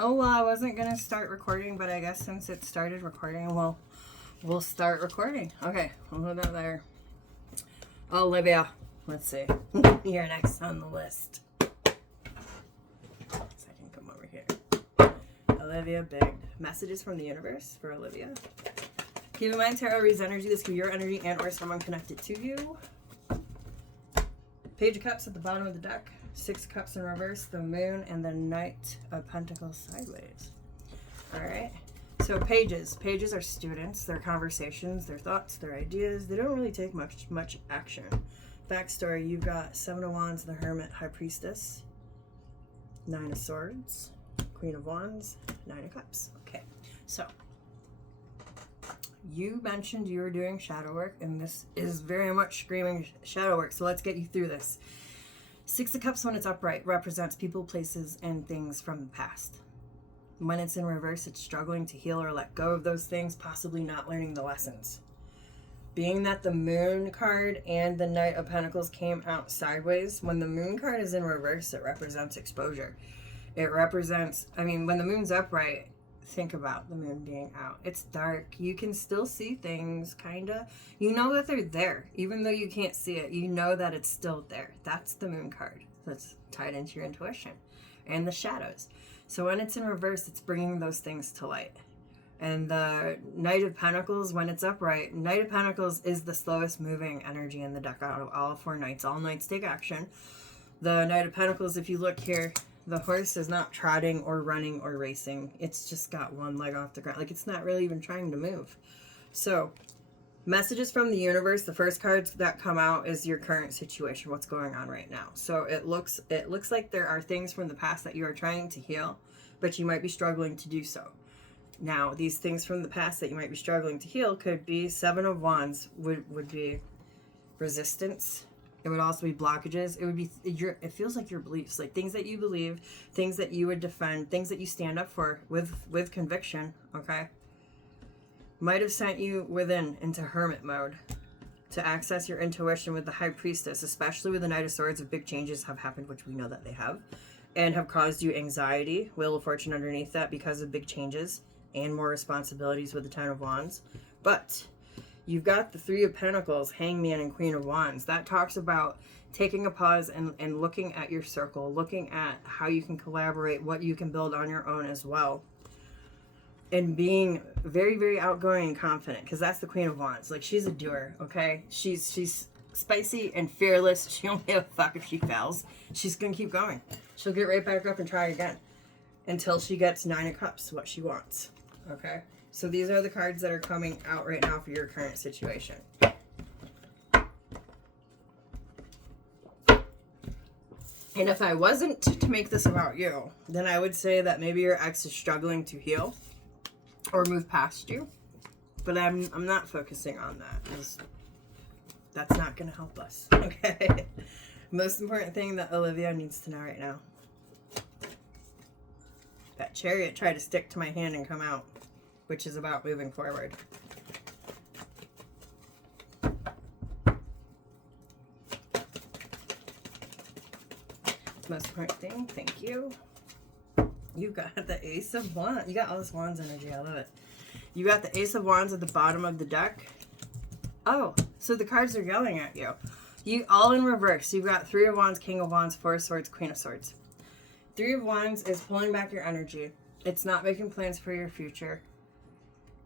Oh, well, I wasn't going to start recording, but I guess since it started recording, well, we'll start recording. Okay, I'll hold that there. Olivia, let's see. You're next on the list. So I can come over here. Olivia Big. Messages from the universe for Olivia. Keep in mind, tarot reads energy. This could be your energy and or someone connected to you. Page of Cups at the bottom of the deck. 6 Cups in reverse, the Moon, and the Knight of Pentacles sideways. Alright, so pages. Pages are students, their conversations, their thoughts, their ideas. They don't really take much action. Backstory, you've got 7 of Wands, the Hermit, High Priestess, 9 of Swords, Queen of Wands, 9 of Cups. Okay, so you mentioned you were doing shadow work, and this is very much screaming shadow work, so let's get you through this. 6 of Cups, when it's upright, represents people, places, and things from the past. When it's in reverse, it's struggling to heal or let go of those things, possibly not learning the lessons. Being that the Moon card and the Knight of Pentacles came out sideways, when the Moon card is in reverse, it represents exposure. It represents, when the Moon's upright, think about the Moon being out. It's dark. You can still see things, kinda. You know that they're there. Even though you can't see it, you know that it's still there. That's the Moon card. That's tied into your intuition and the shadows. So when it's in reverse, it's bringing those things to light. And the Knight of Pentacles, when it's upright, Knight of Pentacles is the slowest moving energy in the deck out of all 4 Knights. All Knights take action. The Knight of Pentacles, if you look here, the horse is not trotting or running or racing. It's just got one leg off the ground. Like, it's not really even trying to move. So, messages from the universe. The first cards that come out is your current situation, what's going on right now. So it looks like there are things from the past that you are trying to heal, but you might be struggling to do so. Now, these things from the past that you might be struggling to heal could be 7 of Wands would be resistance. It would also be blockages. It would be it feels like your beliefs, like things that you believe, things that you would defend, things that you stand up for with conviction, okay? Might have sent you within into hermit mode to access your intuition with the High Priestess, especially with the Knight of Swords. If big changes have happened, which we know that they have, and have caused you anxiety, Wheel of Fortune underneath that because of big changes and more responsibilities with the 10 of Wands. But you've got the 3 of Pentacles, Hangman, and Queen of Wands. That talks about taking a pause and looking at your circle, looking at how you can collaborate, what you can build on your own as well. And being very, very outgoing and confident, because that's the Queen of Wands. Like, she's a doer, okay? She's spicy and fearless. She don't give a fuck if she fails. She's going to keep going. She'll get right back up and try again until she gets 9 of Cups, what she wants, okay? So these are the cards that are coming out right now for your current situation. And if I wasn't to make this about you, then I would say that maybe your ex is struggling to heal or move past you. But I'm not focusing on that, because that's not going to help us, okay? Most important thing that Olivia needs to know right now. That Chariot tried to stick to my hand and come out, which is about moving forward. Most important thing, thank you. You got the Ace of Wands. You got all this Wands energy, I love it. You got the Ace of Wands at the bottom of the deck. Oh, so the cards are yelling at you. You all in reverse. You've got 3 of Wands, King of Wands, 4 of Swords, Queen of Swords. 3 of Wands is pulling back your energy. It's not making plans for your future.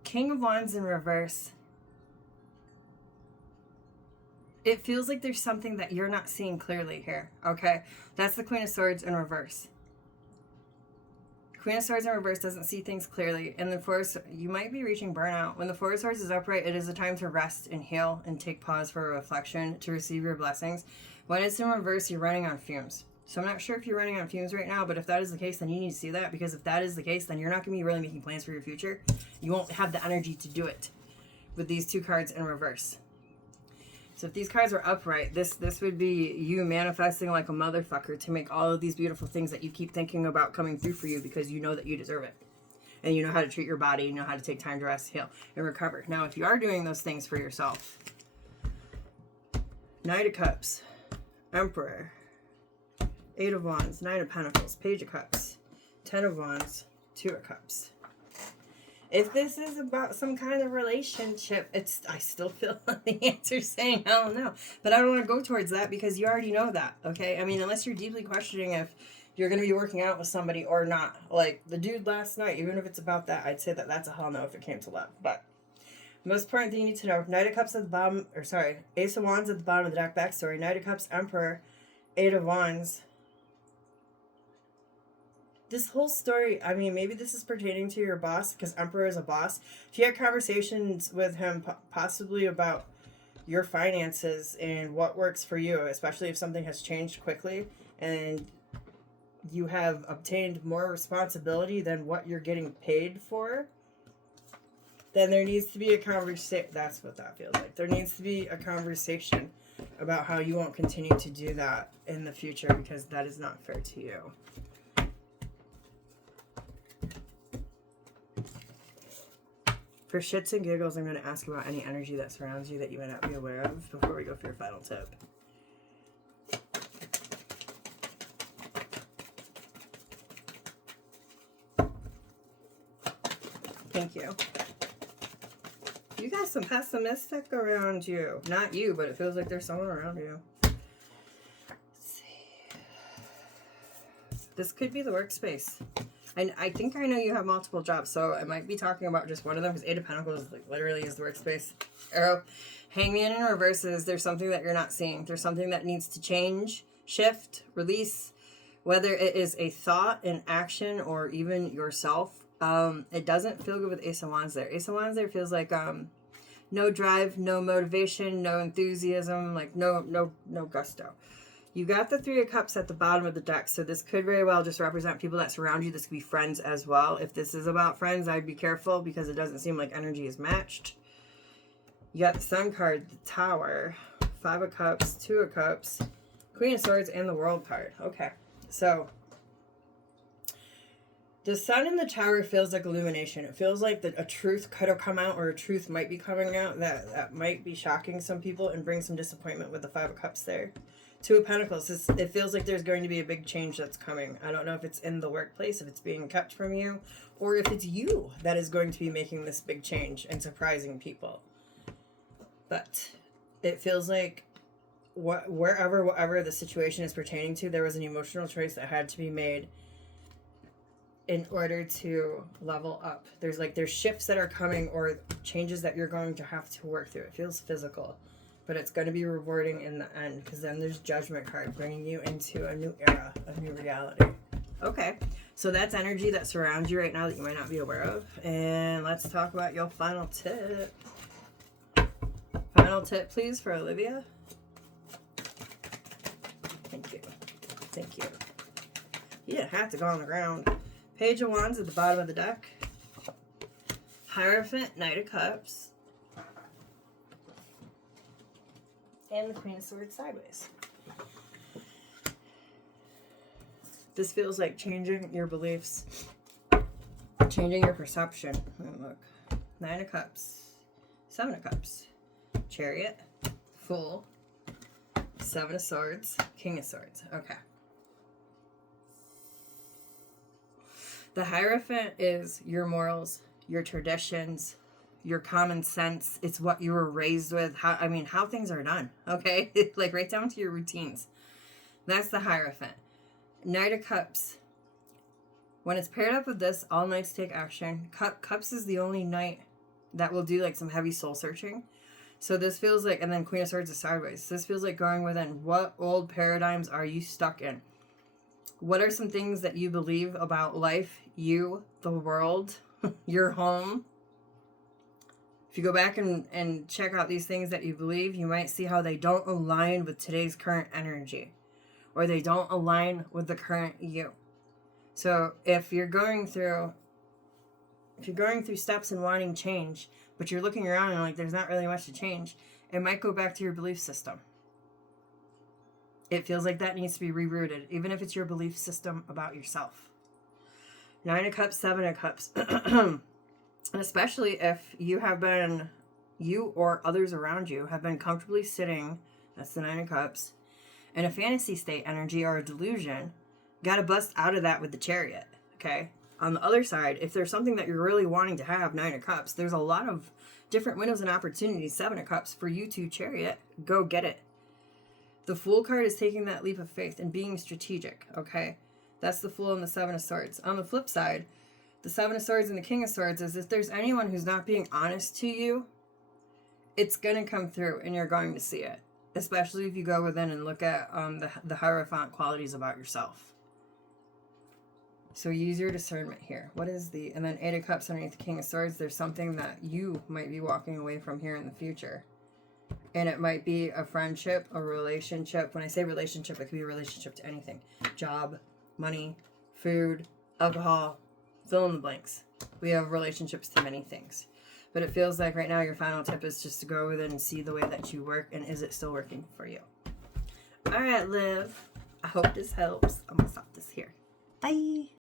King of Wands in reverse. It feels like there's something that you're not seeing clearly here, okay? That's the Queen of Swords in reverse. Queen of Swords in reverse doesn't see things clearly. And the 4 of, you might be reaching burnout. When the 4 of Swords is upright, it is a time to rest and heal and take pause for a reflection to receive your blessings. When it's in reverse, you're running on fumes. So I'm not sure if you're running on fumes right now, but if that is the case, then you need to see that, because if that is the case, then you're not going to be really making plans for your future. You won't have the energy to do it with these 2 cards in reverse. So if these cards are upright, this would be you manifesting like a motherfucker to make all of these beautiful things that you keep thinking about coming through for you, because you know that you deserve it. And you know how to treat your body, you know how to take time to rest, heal, and recover. Now, if you are doing those things for yourself, Knight of Cups, Emperor, 8 of Wands, 9 of Pentacles, Page of Cups, 10 of Wands, Two of Cups. If this is about some kind of relationship, I still feel the answer saying, I don't know. But I don't want to go towards that because you already know that, okay? I mean, unless you're deeply questioning if you're going to be working out with somebody or not. Like the dude last night, even if it's about that, I'd say that that's a hell no if it came to love. But most important thing you need to know, Knight of Cups at the bottom, Ace of Wands at the bottom of the deck, backstory. Knight of Cups, Emperor, Eight of Wands. This whole story, I mean, maybe this is pertaining to your boss, because Emperor is a boss. If you had conversations with him, possibly about your finances and what works for you, especially if something has changed quickly, and you have obtained more responsibility than what you're getting paid for, then there needs to be a conversation. That's what that feels like. There needs to be a conversation about how you won't continue to do that in the future, because that is not fair to you. For shits and giggles, I'm going to ask about any energy that surrounds you that you might not be aware of before we go for your final tip. Thank you. You got some pessimistic around you. Not you, but it feels like there's someone around you. Let's see. This could be the workspace. I think I know you have multiple jobs, so I might be talking about just one of them, because Eight of Pentacles like literally is the workspace. Arrow. Hangman in reverse is there's something that you're not seeing. There's something that needs to change, shift, release, whether it is a thought, an action, or even yourself. It doesn't feel good with Ace of Wands there. Ace of Wands there feels like no drive, no motivation, no enthusiasm, like no gusto. You got the Three of Cups at the bottom of the deck, so this could very well just represent people that surround you. This could be friends as well. If this is about friends, I'd be careful because it doesn't seem like energy is matched. You got the Sun card, the Tower, Five of Cups, Two of Cups, Queen of Swords, and the World card. Okay, so the Sun in the Tower feels like illumination. It feels like a truth could have come out, or a truth might be coming out that might be shocking some people and bring some disappointment with the Five of Cups there. Two of Pentacles, it feels like there's going to be a big change that's coming. I don't know if it's in the workplace, if it's being kept from you, or if it's you that is going to be making this big change and surprising people. But it feels like whatever the situation is pertaining to, there was an emotional choice that had to be made in order to level up. There's shifts that are coming, or changes that you're going to have to work through. It feels physical. But it's going to be rewarding in the end, because then there's Judgment card bringing you into a new era, a new reality. Okay, so that's energy that surrounds you right now that you might not be aware of. And let's talk about your final tip. Final tip, please, for Olivia. Thank you. Thank you. You didn't have to go on the ground. Page of Wands at the bottom of the deck. Hierophant, Knight of Cups. And the Queen of Swords sideways. This feels like changing your beliefs, changing your perception. Look, Nine of Cups, Seven of Cups, Chariot, Fool, Seven of Swords, King of Swords. Okay. The Hierophant is your morals, your traditions, your common sense. It's what you were raised with, how things are done, okay? Like right down to your routines. That's the Hierophant. Knight of Cups. When it's paired up with this, all knights take action. Cups is the only knight that will do like some heavy soul searching. So this feels like, and then Queen of Swords is sideways. This feels like going within. What old paradigms are you stuck in? What are some things that you believe about life, you, the world, your home? If you go back and check out these things that you believe, you might see how they don't align with today's current energy, or they don't align with the current you. So if you're going through steps and wanting change, but you're looking around and like there's not really much to change, it might go back to your belief system. It feels like that needs to be rerouted, even if it's your belief system about yourself. Nine of Cups, Seven of Cups. Especially if you or others around you have been comfortably sitting, that's the Nine of Cups, in a fantasy state energy or a delusion, got to bust out of that with the Chariot, okay? On the other side, if there's something that you're really wanting to have, Nine of Cups, there's a lot of different windows and opportunities, Seven of Cups, for you to Chariot. Go get it. The Fool card is taking that leap of faith and being strategic, okay? That's the Fool and the Seven of Swords. On the flip side, the Seven of Swords and the King of Swords is if there's anyone who's not being honest to you, it's going to come through and you're going to see it. Especially if you go within and look at the Hierophant qualities about yourself. So use your discernment here. What is the... And then Eight of Cups underneath the King of Swords. There's something that you might be walking away from here in the future. And it might be a friendship, a relationship. When I say relationship, it could be a relationship to anything. Job, money, food, alcohol, fill in the blanks. We have relationships to many things. But it feels like right now your final tip is just to go within and see the way that you work. And is it still working for you? All right, Liv. I hope this helps. I'm going to stop this here. Bye.